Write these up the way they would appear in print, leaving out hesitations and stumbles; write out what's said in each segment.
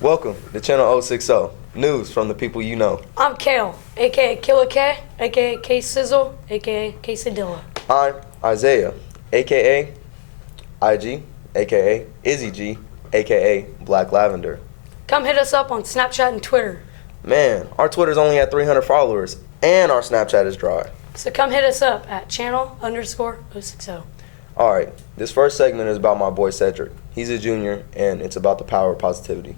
Welcome to Channel 060, news from the people you know. I'm Kale, aka Killer K, aka K Sizzle, aka Quesadilla. I'm Isaiah, aka IG, aka Izzy G, aka Black Lavender. Come hit us up on Snapchat and Twitter. Man, our Twitter's only at 300 followers, and our Snapchat is dry. So come hit us up at channel_060. Alright, this first segment is about my boy Cedric. He's a junior, and it's about the power of positivity.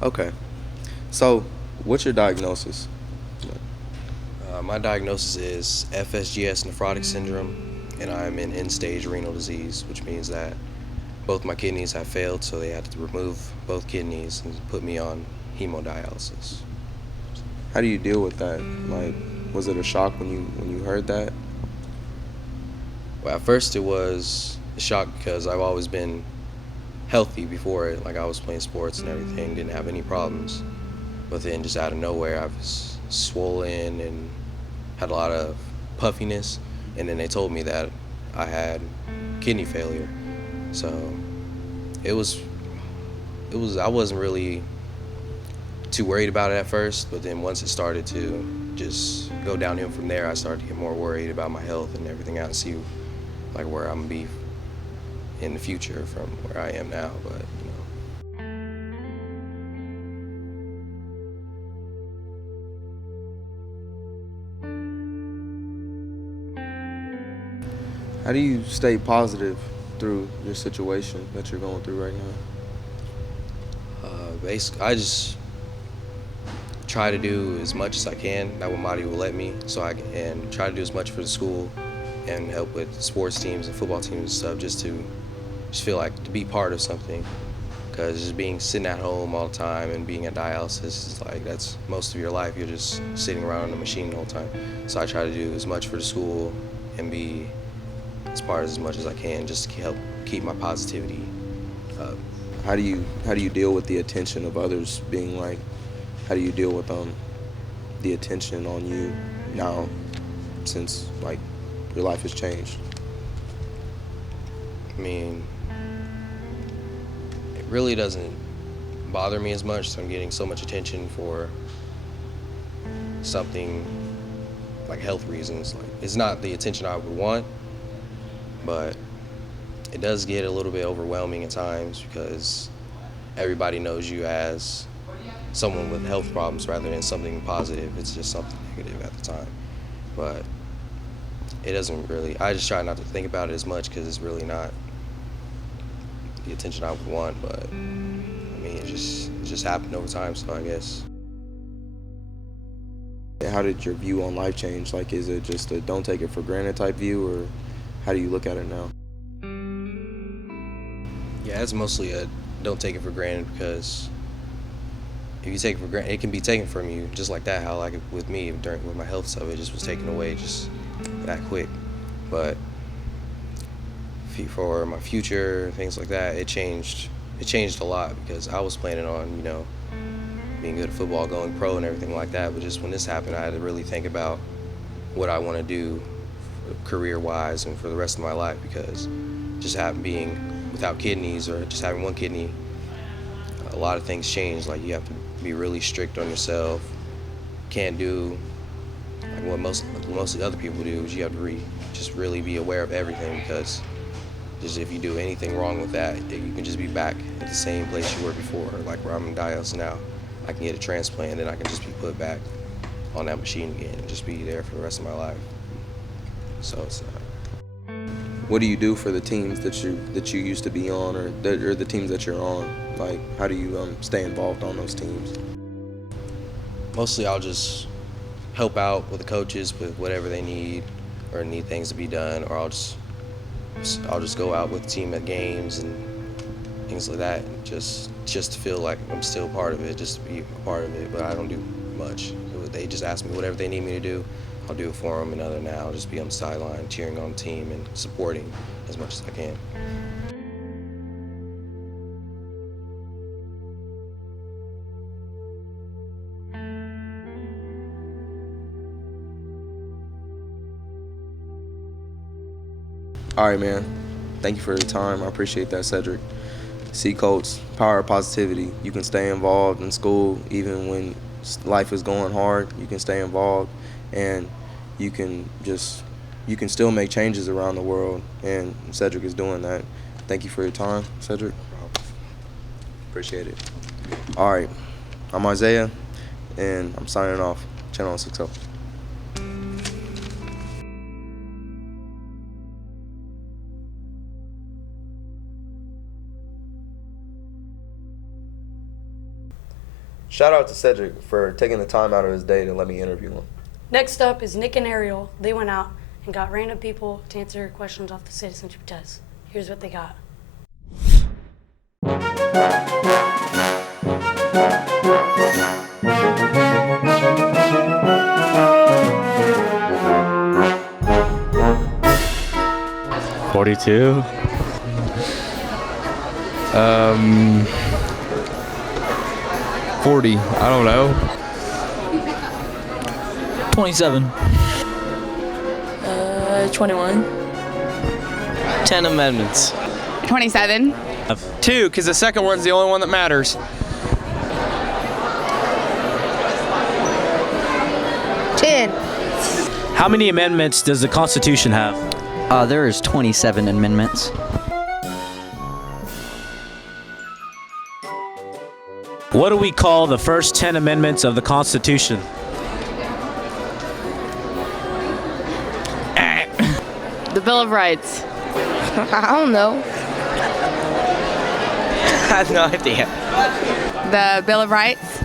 Okay, so what's your diagnosis? My diagnosis is FSGS nephrotic syndrome, and I'm in end-stage renal disease, which means that both my kidneys have failed, so they had to remove both kidneys and put me on hemodialysis. How do you deal with that? Like, was it a shock when you heard that? Well, at first it was a shock because I've always been healthy before it. Like, I was playing sports and everything, didn't have any problems. But then just out of nowhere, I was swollen and had a lot of puffiness. And then they told me that I had kidney failure. So I wasn't really too worried about it at first, but then once it started to just go downhill from there, I started to get more worried about my health and everything else, see like where I'm gonna be in the future from where I am now. But How do you stay positive through your situation that you're going through right now? Basically, I just try to do as much as I can that what Madi will let me, and try to do as much for the school and help with sports teams and football teams and stuff, just feel like to be part of something. Because just sitting at home all the time and being at dialysis is like, that's most of your life. You're just sitting around on the machine the whole time. So I try to do as much for the school and be as part as much as I can, just to help keep my positivity up. How do you deal with the attention of others being like, how do you deal with the attention on you now since like your life has changed? I mean, it really doesn't bother me as much. So I'm getting so much attention for something like health reasons. Like, it's not the attention I would want, but it does get a little bit overwhelming at times because everybody knows you as someone with health problems rather than something positive. It's just something negative at the time. But it doesn't really, I just try not to think about it as much because it's really not the attention I would want. But I mean, it just happened over time, so I guess. How did your view on life change? Like, is it just a don't take it for granted type view, or how do you look at it now? Yeah, it's mostly a don't take it for granted, because if you take it for granted, it can be taken from you just like that. How like with me with my health stuff, it just was taken away just that quick. But for my future, things like that, it changed a lot because I was planning on being good at football, going pro and everything like that. But just when this happened, I had to really think about what I want to do career-wise and for the rest of my life, because just being without kidneys or just having one kidney, a lot of things change. Like, you have to be really strict on yourself. Can't do like what most of the other people do. Is you have to just really be aware of everything, because just if you do anything wrong with that, you can just be back at the same place you were before. Like where I'm in dialysis now, I can get a transplant and I can just be put back on that machine again and just be there for the rest of my life. So it's What do you do for the teams that you used to be on, or the teams that you're on? Like, how do you stay involved on those teams? mostly I'll just help out with the coaches with whatever they need or need things to be done, or I'll just go out with the team at games and things like that, just to feel like I'm still part of it, just to be a part of it. But I don't do much. They just ask me whatever they need me to do, I'll do it for them, and other than that, I'll just be on the sideline cheering on the team and supporting as much as I can. All right, man. Thank you for your time. I appreciate that, Cedric. See, Coach, power of positivity. You can stay involved in school even when life is going hard. You can stay involved, and you can still make changes around the world, and Cedric is doing that. Thank you for your time, Cedric. Appreciate it. All right, I'm Isaiah, and I'm signing off. Channel 60. Shout out to Cedric for taking the time out of his day to let me interview him. Next up is Nick and Ariel. They went out and got random people to answer questions off the Citizenship Test. Here's what they got. $42. 40. I don't know. 27. 21. 10 amendments. 27. 2, because the second one's the only one that matters. 10. How many amendments does the Constitution have? There is 27 amendments. What do we call the first 10 amendments of the Constitution? The Bill of Rights. I don't know. I have no idea. The Bill of Rights.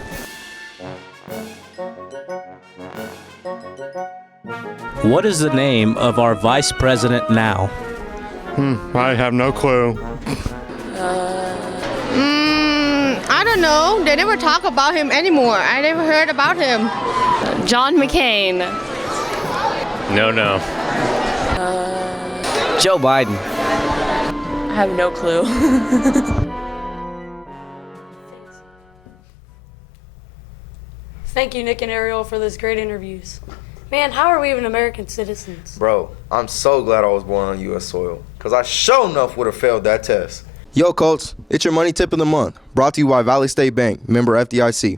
What is the name of our vice president now? I have no clue. I don't know. They never talk about him anymore. I never heard about him. John McCain. No. Joe Biden. I have no clue. Thank you, Nick and Ariel, for those great interviews. Man, how are we even American citizens? Bro, I'm so glad I was born on U.S. soil, because I sure enough would have failed that test. Yo, Colts, it's your money tip of the month, brought to you by Valley State Bank, member FDIC.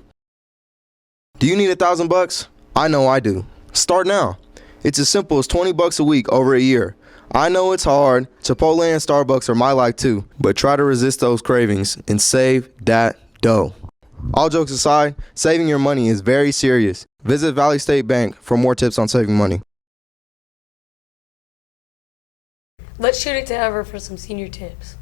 Do you need $1,000? I know I do. Start now. It's as simple as $20 a week over a year. I know it's hard. Chipotle and Starbucks are my life too, but try to resist those cravings and save that dough. All jokes aside, saving your money is very serious. Visit Valley State Bank for more tips on saving money. Let's shoot it to Ever for some senior tips.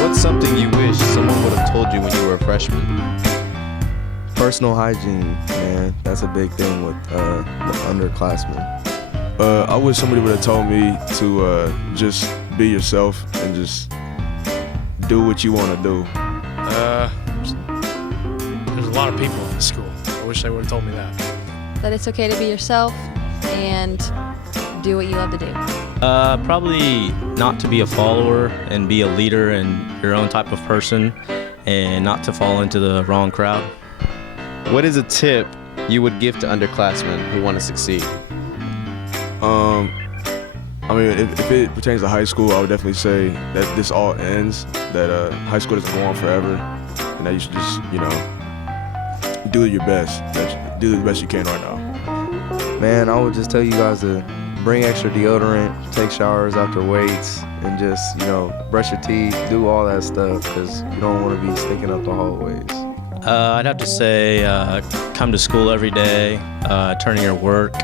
What's something you wish someone would have told you when you were a freshman? Personal hygiene, man, that's a big thing with underclassmen. I wish somebody would have told me to just be yourself and just do what you want to do. There's a lot of people in the school. I wish they would have told me that. That it's okay to be yourself and do what you love to do. Probably not to be a follower and be a leader and your own type of person and not to fall into the wrong crowd. What is a tip you would give to underclassmen who want to succeed? I mean, if it pertains to high school, I would definitely say that this all ends, that high school doesn't go on forever, and that you should just, do your best. Do the best you can right now. Man, I would just tell you guys to bring extra deodorant, take showers after weights, and just, brush your teeth, do all that stuff, because you don't want to be stinking up the hallways. I'd have to say come to school every day, turn in your work.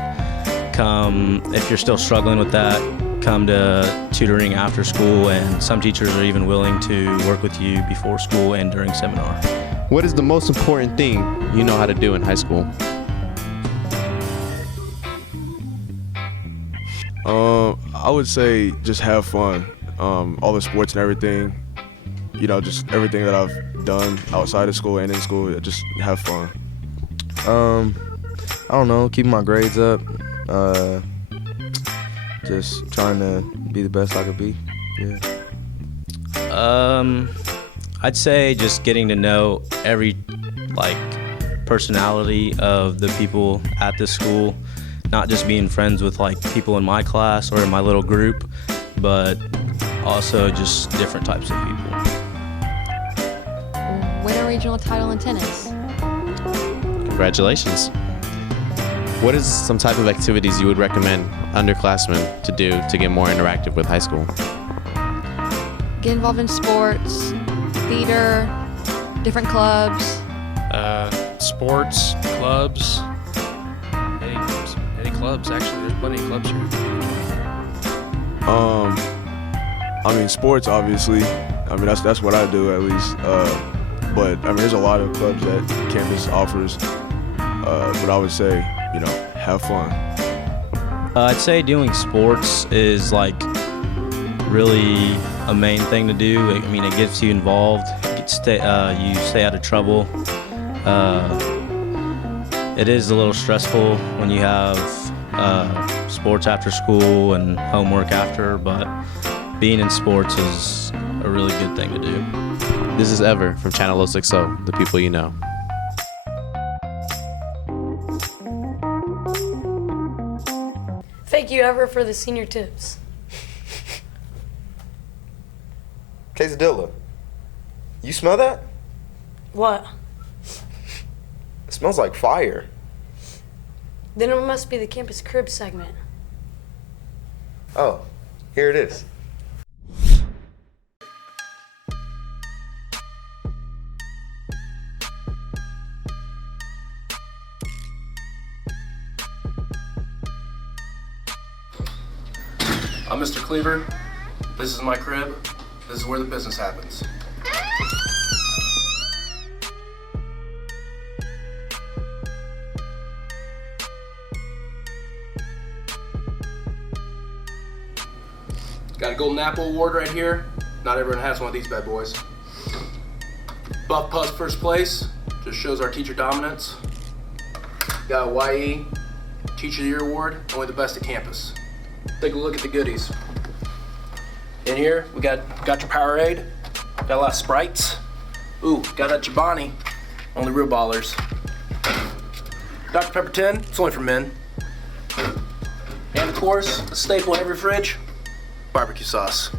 If you're still struggling with that, come to tutoring after school, and some teachers are even willing to work with you before school and during seminar. What is the most important thing you know how to do in high school? I would say just have fun. All the sports and everything, just everything that I've done outside of school and in school, just have fun. I don't know, keeping my grades up. Just trying to be the best I could be. Yeah. I'd say just getting to know every personality of the people at the school, not just being friends with people in my class or in my little group, but also just different types of people. Win a regional title in tennis. Congratulations. What is some type of activities you would recommend underclassmen to do to get more interactive with high school? Get involved in sports, theater, different clubs. Sports, clubs, any clubs, actually. There's plenty of clubs here. I mean, sports, obviously. I mean, that's what I do, at least. But, I mean, there's a lot of clubs that campus offers. But I would say, have fun. I'd say doing sports is really a main thing to do. I mean, it gets you involved. You stay out of trouble. It is a little stressful when you have sports after school and homework after, but being in sports is a really good thing to do. This is Ever from Channel 060, the people you know. Thank you, Ever, for the senior tips. Quesadilla, you smell that? What? It smells like fire. Then it must be the campus crib segment. Oh, here it is. I'm Mr. Cleaver. This is my crib. This is where the business happens. Got a Golden Apple Award right here. Not everyone has one of these bad boys. Buff Puss first place. Just shows our teacher dominance. Got a YE Teacher of the Year Award. Only the best at campus. Take a look at the goodies. In here, we got your Powerade. Got a lot of Sprites. Ooh, got that Chobani. Only real ballers. Dr. Pepper 10, it's only for men. And of course, a staple in every fridge, barbecue sauce.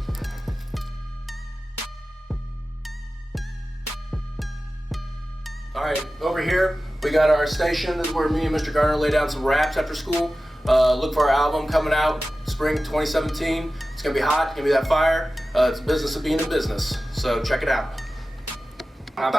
All right, over here, we got our station. This is where me and Mr. Garner lay down some raps after school. Look for our album coming out spring 2017. It's gonna be hot, it's gonna be that fire. It's the business of being in business, so check it out. All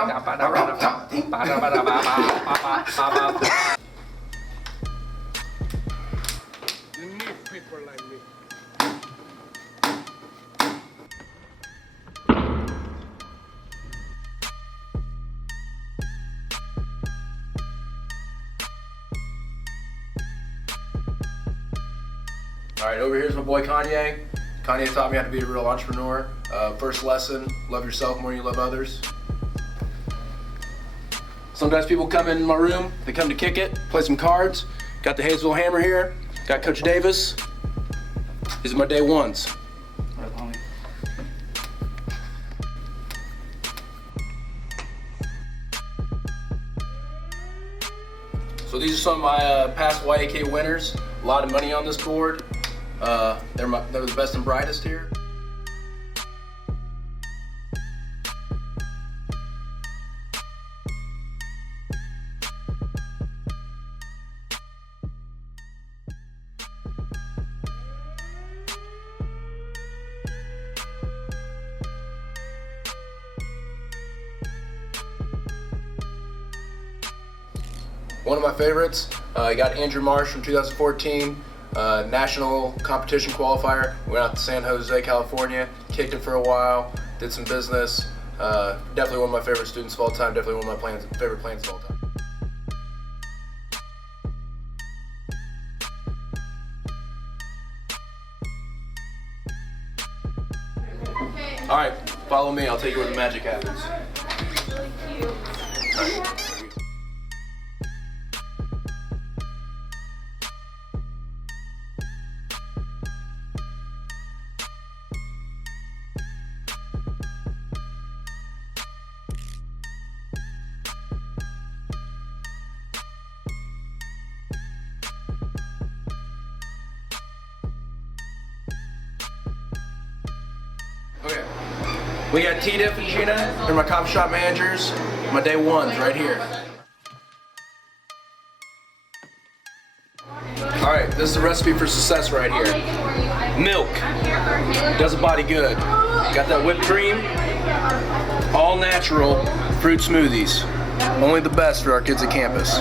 right, over here's my boy Kanye. Kanye taught me how to be a real entrepreneur. First lesson, love yourself more than you love others. Sometimes people come in my room, they come to kick it, play some cards. Got the Hayesville Hammer here, got Coach Davis. These are my day ones. So these are some of my past YAK winners. A lot of money on this board. They're the best and brightest here. One of my favorites, I got Andrew Marsh from 2014, national competition qualifier. Went out to San Jose, California, kicked it for a while, did some business. Definitely one of my favorite students of all time, definitely one of my favorite planes of all time. All right, follow me, I'll take you where the magic happens. Really cute. We got T-Diff and Gina. They're my coffee shop managers. My day ones right here. All right, this is the recipe for success right here. Milk does the body good. Got that whipped cream. All natural fruit smoothies. Only the best for our kids at campus.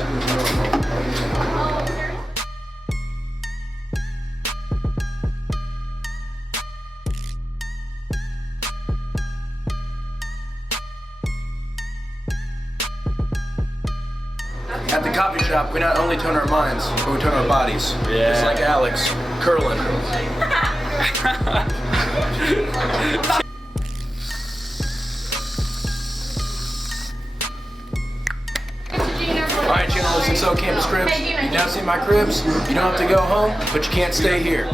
At the coffee shop, we not only tone our minds, but we tone our bodies. Yeah. Just like Alex, curling. All right, Channel Listen So Campus Cribs. You now see my cribs. You don't have to go home, but you can't stay here.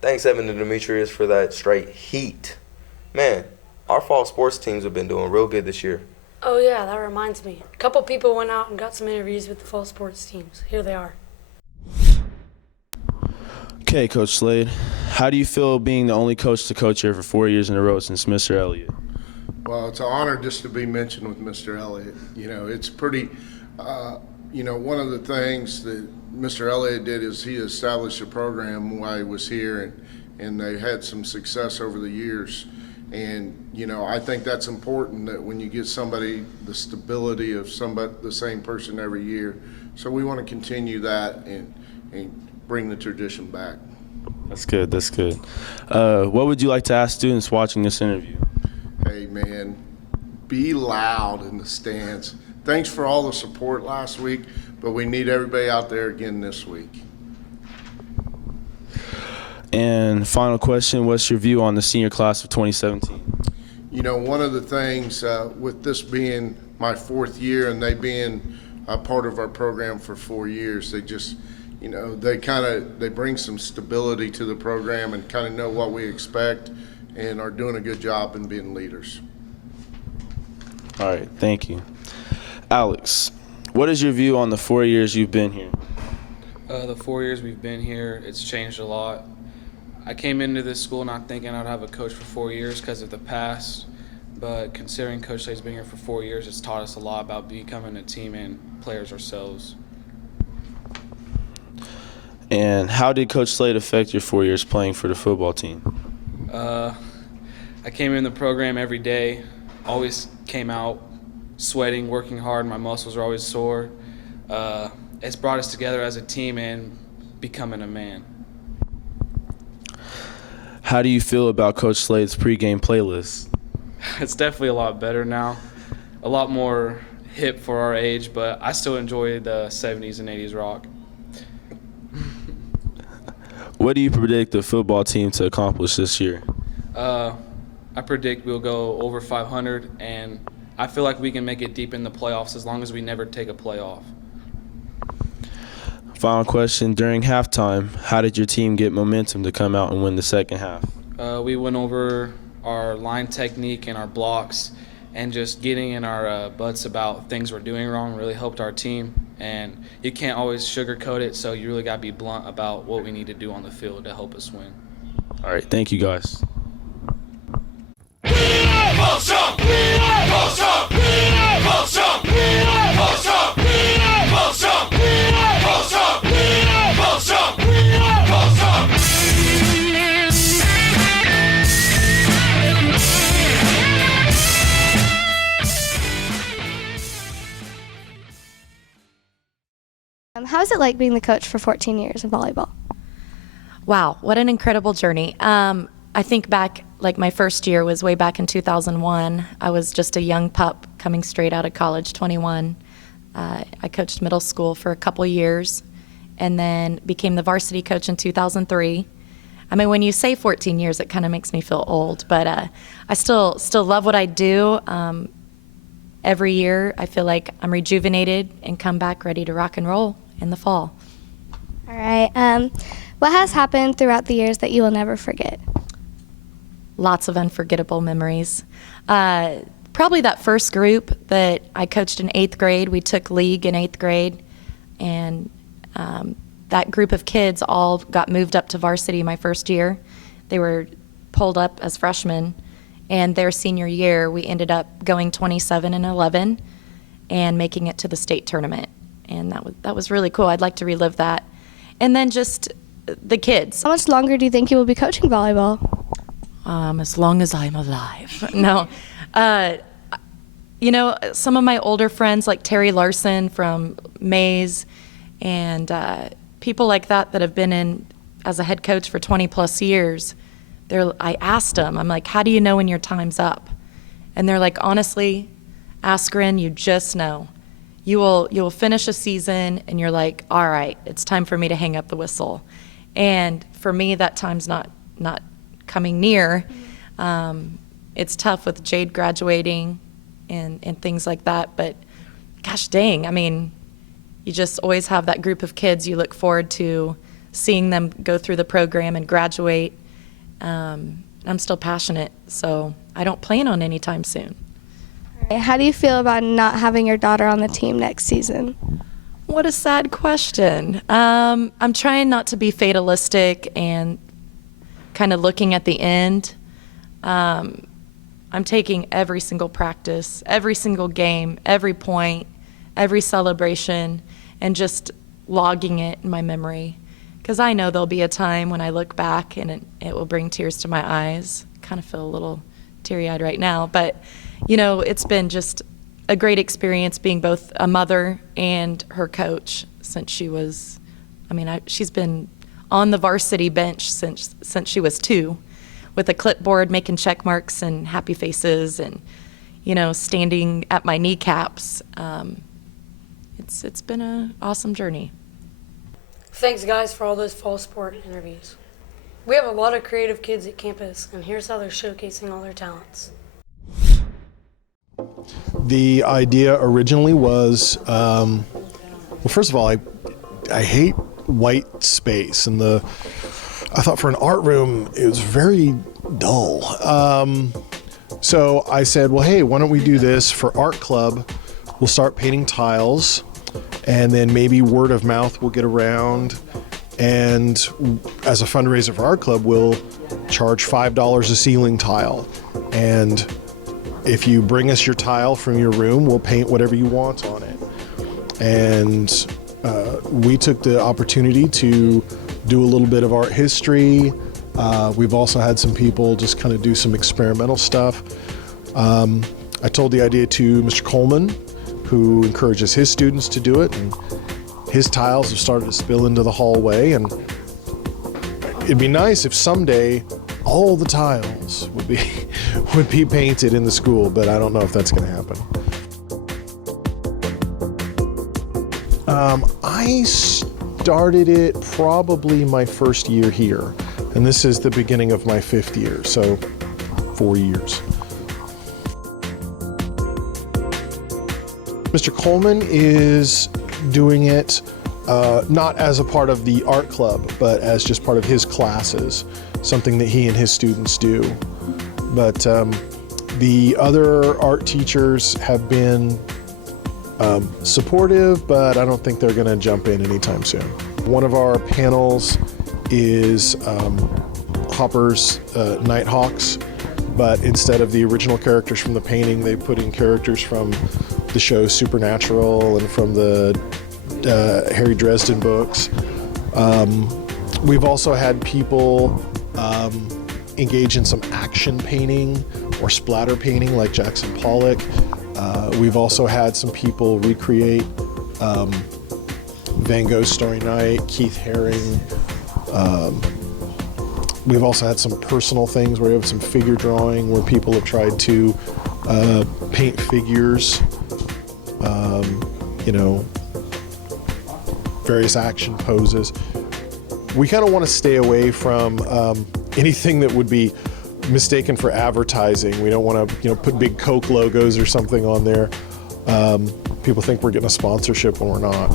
Thanks, Evan and Demetrius, for that straight heat. Man, our fall sports teams have been doing real good this year. Oh yeah, that reminds me. A couple people went out and got some interviews with the fall sports teams. Here they are. Okay, Coach Slade, how do you feel being the only coach to coach here for 4 years in a row since Mr. Elliott? Well, it's an honor just to be mentioned with Mr. Elliott. You know, it's pretty, one of the things that Mr. Elliott did is he established a program while he was here, and they had some success over the years. And, I think that's important that when you get somebody, the stability of the same person every year. So we want to continue that and bring the tradition back. That's good, that's good. What would you like to ask students watching this interview? Hey, man, be loud in the stands. Thanks for all the support last week, but we need everybody out there again this week. And final question, what's your view on the senior class of 2017? One of the things with this being my 4th year and they being a part of our program for 4 years, they just, they bring some stability to the program and kind of know what we expect and are doing a good job in being leaders. All right, thank you. Alex, what is your view on the 4 years you've been here? The 4 years we've been here, it's changed a lot. I came into this school not thinking I'd have a coach for 4 years because of the past, but considering Coach Slade's been here for 4 years, it's taught us a lot about becoming a team and players ourselves. And how did Coach Slade affect your 4 years playing for the football team? I came in the program every day, always came out sweating, working hard. My muscles are always sore. It's brought us together as a team and becoming a man. How do you feel about Coach Slade's pregame playlist? It's definitely a lot better now, a lot more hip for our age, but I still enjoy the 70s and 80s rock. What do you predict the football team to accomplish this year? I predict we'll go over 500, and I feel like we can make it deep in the playoffs as long as we never take a playoff. Final question, during halftime, how did your team get momentum to come out and win the second half? We went over our line technique and our blocks, and just getting in our butts about things we're doing wrong really helped our team. And you can't always sugarcoat it, so you really got to be blunt about what we need to do on the field to help us win. All right, thank you guys. How is it like being the coach for 14 years in volleyball? Wow, what an incredible journey. I think back, like my first year was way back in 2001. I was just a young pup coming straight out of college, 21. I coached middle school for a couple years and then became the varsity coach in 2003. I mean, when you say 14 years, it kind of makes me feel old, but I still love what I do. Every year, I feel like I'm rejuvenated and come back ready to rock and roll in the fall. All right. What has happened throughout the years that you will never forget? Lots of unforgettable memories. Probably that first group that I coached in 8th grade. We took league in 8th grade, and that group of kids all got moved up to varsity my first year. They were pulled up as freshmen, and their senior year, we ended up going 27-11 and making it to the state tournament. And that was really cool. I'd like to relive that. And then just the kids. How much longer do you think you will be coaching volleyball? As long as I'm alive. No. You know, some of my older friends like Terry Larson from Mays and people like that have been in as a head coach for 20 plus years, I asked them, I'm like, how do you know when your time's up? And they're like, honestly, Askren, you just know. You will finish a season and you're like, all right, it's time for me to hang up the whistle. And for me, that time's not coming near. It's tough with Jade graduating and things like that, but gosh dang, I mean, you just always have that group of kids you look forward to seeing them go through the program and graduate. I'm still passionate, so I don't plan on any time soon. How do you feel about not having your daughter on the team next season? What a sad question. I'm trying not to be fatalistic and kind of looking at the end. I'm taking every single practice, every single game, every point, every celebration, and just logging it in my memory. Because I know there'll be a time when I look back and it will bring tears to my eyes. Kind of feel a little teary-eyed right now, but you know, it's been just a great experience being both a mother and her coach since she was, she's been on the varsity bench since she was 2, with a clipboard making check marks and happy faces and, you know, standing at my kneecaps. It's been an awesome journey. Thanks, guys, for all those fall sport interviews. We have a lot of creative kids at campus, and here's how they're showcasing all their talents. The idea originally was, well, first of all, I hate white space, and I thought for an art room it was very dull. So I said, well, hey, why don't we do this for art club? We'll start painting tiles, and then maybe word of mouth will get around. And as a fundraiser for art club, we'll charge $5 a ceiling tile. And if you bring us your tile from your room, we'll paint whatever you want on it. And we took the opportunity to do a little bit of art history. We've also had some people just kind of do some experimental stuff. I told the idea to Mr. Coleman, who encourages his students to do it. And his tiles have started to spill into the hallway. And it'd be nice if someday all the tiles would be painted in the school, but I don't know if that's going to happen. I started it probably my first year here, and this is the beginning of my 5th year, so 4 years. Mr. Coleman is doing it not as a part of the art club, but as just part of his classes, something that he and his students do. But the other art teachers have been supportive, but I don't think they're going to jump in anytime soon. One of our panels is Hopper's Nighthawks, but instead of the original characters from the painting, they put in characters from the show Supernatural and from the Harry Dresden books. We've also had people engage in some action painting or splatter painting like Jackson Pollock. We've also had some people recreate Van Gogh's Starry Night, Keith Haring. We've also had some personal things where we have some figure drawing where people have tried to paint figures, various action poses. We kind of want to stay away from anything that would be mistaken for advertising. We don't want to, put big Coke logos or something on there. People think we're getting a sponsorship when we're not,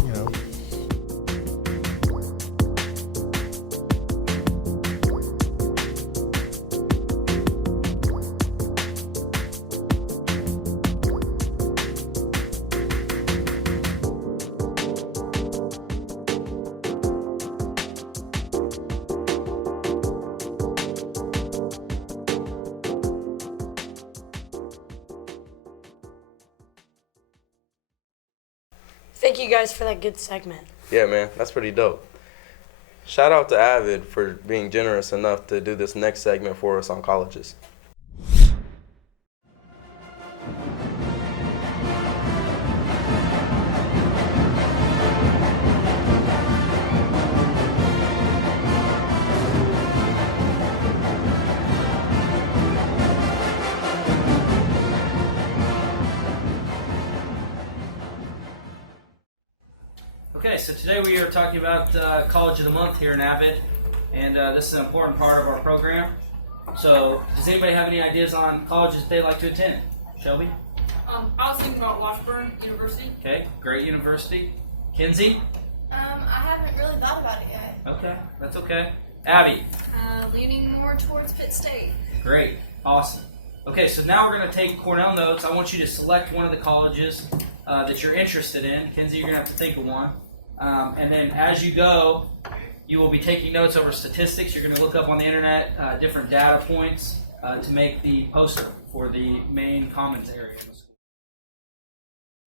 Thank you guys for that good segment. Yeah, man, that's pretty dope. Shout out to AVID for being generous enough to do this next segment for us on colleges. Okay, so today we are talking about College of the Month here in AVID, and this is an important part of our program. So, does anybody have any ideas on colleges they'd like to attend? Shelby? I was thinking about Washburn University. Okay, great university. Kinsey? I haven't really thought about it yet. Okay, that's okay. Abby? Leaning more towards Pitt State. Great, awesome. Okay, so now we're going to take Cornell notes. I want you to select one of the colleges that you're interested in. Kinsey, you're going to have to think of one. And then as you go, you will be taking notes over statistics. You're going to look up on the internet different data points to make the poster for the main commons area.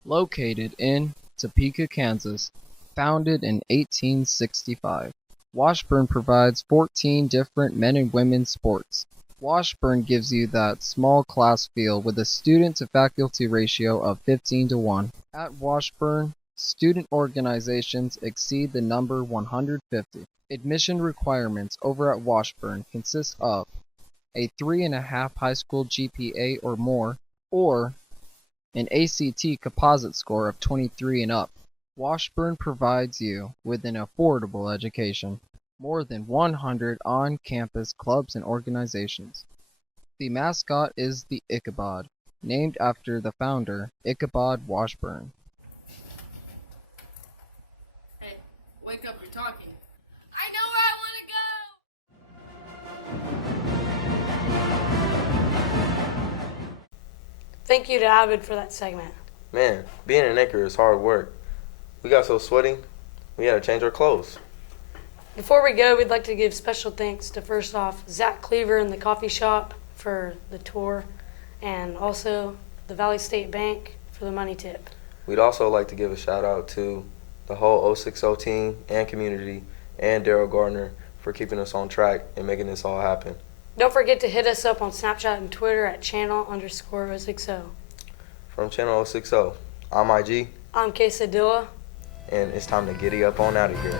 Located in Topeka, Kansas, founded in 1865. Washburn provides 14 different men and women's sports. Washburn gives you that small class feel with a student to faculty ratio of 15:1. At Washburn, student organizations exceed the number 150. Admission requirements over at Washburn consist of a 3.5 high school GPA or more, or an ACT composite score of 23 and up. Washburn provides you with an affordable education. More than 100 on-campus clubs and organizations. The mascot is the Ichabod, named after the founder, Ichabod Washburn. Hey, wake up, you're talking. I know where I want to go! Thank you to AVID for that segment. Man, being an anchor is hard work. We got so sweaty, we had to change our clothes. Before we go, we'd like to give special thanks to, first off, Zach Cleaver in the coffee shop for the tour, and also the Valley State Bank for the money tip. We'd also like to give a shout out to the whole 060 team and community and Daryl Gardner for keeping us on track and making this all happen. Don't forget to hit us up on Snapchat and Twitter at channel_060. From Channel 060, I'm IG. I'm Quesadilla. And it's time to giddy up on out of here.